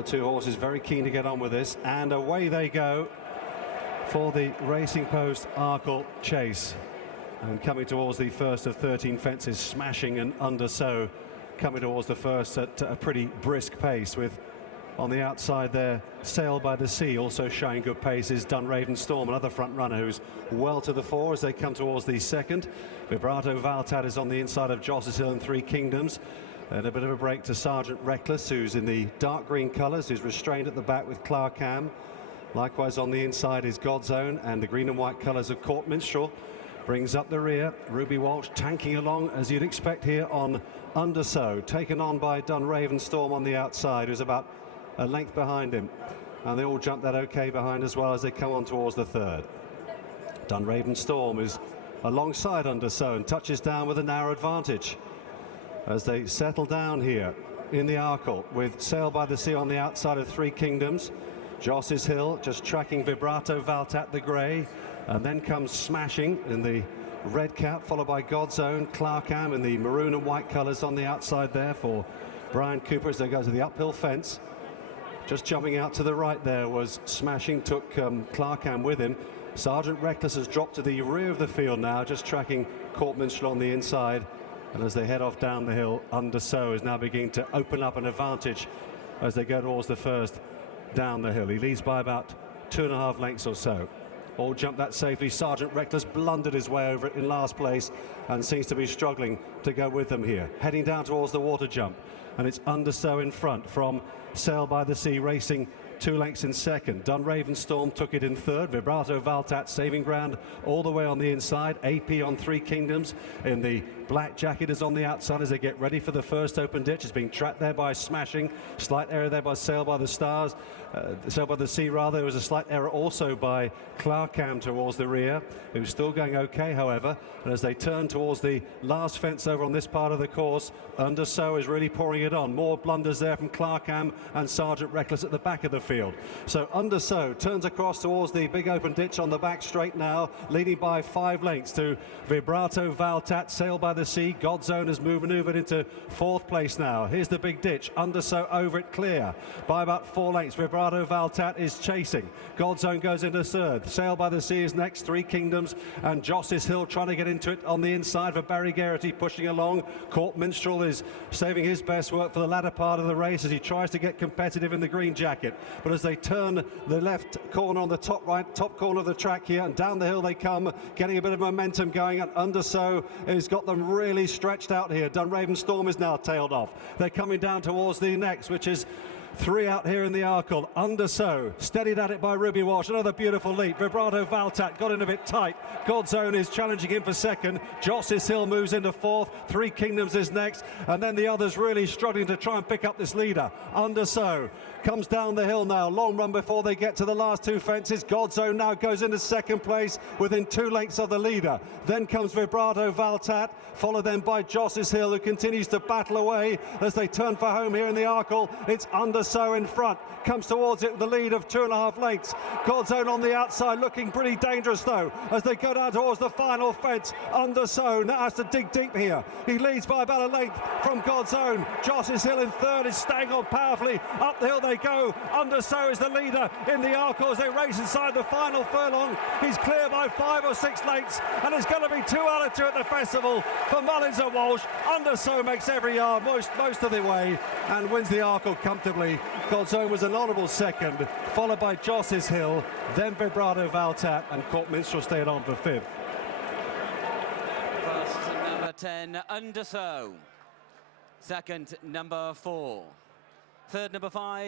or two horses very keen to get on with this, and away they go for the Racing Post Arkle chase. And coming towards the first of 13 fences, Smashing and Under Sceaux coming towards the first at a pretty brisk pace, with on the outside there Sail by the Sea also showing good pace is Dunraven Storm, another front runner who's well to the fore as they come towards the second. Vibrato Valtat is on the inside of Josses Hill and Three Kingdoms. And a bit of a break to Sergeant Reckless, who's in the dark green colours, who's restrained at the back with Clarkham. Likewise on the inside is God's Own, and the green and white colours of Court Minstrel brings up the rear. Ruby Walsh tanking along as you'd expect here on Under Sceaux, taken on by Dunraven Storm on the outside, who's about a length behind him. And they all jump that okay behind as well as they come on towards the third. Dunraven Storm is alongside Under Sceaux and touches down with a narrow advantage as they settle down here in the Arkle, with Sail by the Sea on the outside of Three Kingdoms. Josses Hill just tracking Vibrato Valtat the grey, and then comes Smashing in the red cap, followed by God's Own, Clarkham in the maroon and white colours on the outside there for Brian Cooper as they go to the uphill fence. Just jumping out to the right there was Smashing, took Clarkham with him. Sergeant Reckless has dropped to the rear of the field now, just tracking Court Minstrel on the inside. And as they head off down the hill, Under Sceaux is now beginning to open up an advantage as they go towards the first down the hill. He leads by about 2.5 lengths or so. All jumped that safely. Sergeant Reckless blundered his way over it in last place and seems to be struggling to go with them here. Heading down towards the water jump, and it's Under Sceaux in front from Sail by the Sea, racing 2 lengths in second. Dunraven Storm took it in third. Vibrato Valtat saving ground all the way on the inside. AP on Three Kingdoms in the black jacket is on the outside as they get ready for the first open ditch. It's being tracked there by Smashing. Slight error there by Sail by the Sea rather. There was a slight error also by Clarkham towards the rear, who's still going okay, however. And as they turn towards the last fence over on this part of the course, Under Sceaux is really pouring it on. More blunders there from Clarkham and Sergeant Reckless at the back of the field. So Under Sceaux turns across towards the big open ditch on the back straight now, leading by 5 lengths to Vibrato Valtat. Sail by the Sea, God's Own has maneuvered into 4th place now. Here's the big ditch. Under Sceaux over it clear by about 4 lengths. Vibrato Valtat is chasing. God's Own goes into 3rd. Sail by the Sea is next. Three Kingdoms and Josses Hill trying to get into it on the inside for Barry Geraghty pushing along. Court Minstrel is saving his best work for the latter part of the race as he tries to get competitive in the green jacket. But as they turn the left corner on the top corner of the track here, and down the hill they come, getting a bit of momentum going, and Under Sceaux has got them really stretched out here. Dunraven Storm is now tailed off. They're coming down towards the next, which is 3 out here in the Arkle. Under Sceaux, steadied at it by Ruby Walsh. Another beautiful leap. Vibrato Valtat got in a bit tight. God's Own is challenging him for second. Josses Hill moves into 4th. Three Kingdoms is next. And then the others really struggling to try and pick up this leader. Under Sceaux comes down the hill now. Long run before they get to the last 2 fences. God's Own now goes into 2nd place within 2 lengths of the leader. Then comes Vibrato Valtat, followed then by Josses Hill, who continues to battle away as they turn for home here in the Arkle. It's Under Sceaux in front, comes towards it with the lead of 2.5 lengths. God's Own on the outside, looking pretty dangerous though as they go down towards the final fence. Under Sceaux now has to dig deep here. He leads by about a length from God's Own. Josses Hill in 3rd is staying on powerfully. Up the hill they go. Under Sceaux is the leader in the Arkle as they race inside the final furlong. He's clear by 5 or 6 lengths, and it's going to be 2 out of 2 at the festival for Mullins and Walsh. Under Sceaux makes every yard most of the way and wins the Arkle comfortably. God's Own was an honourable second, followed by Josses Hill, then Vibrato Valtat, and Court Minstrel stayed on for 5th. First, number 10, Under Sceaux. Second, number 4. Third, number 5.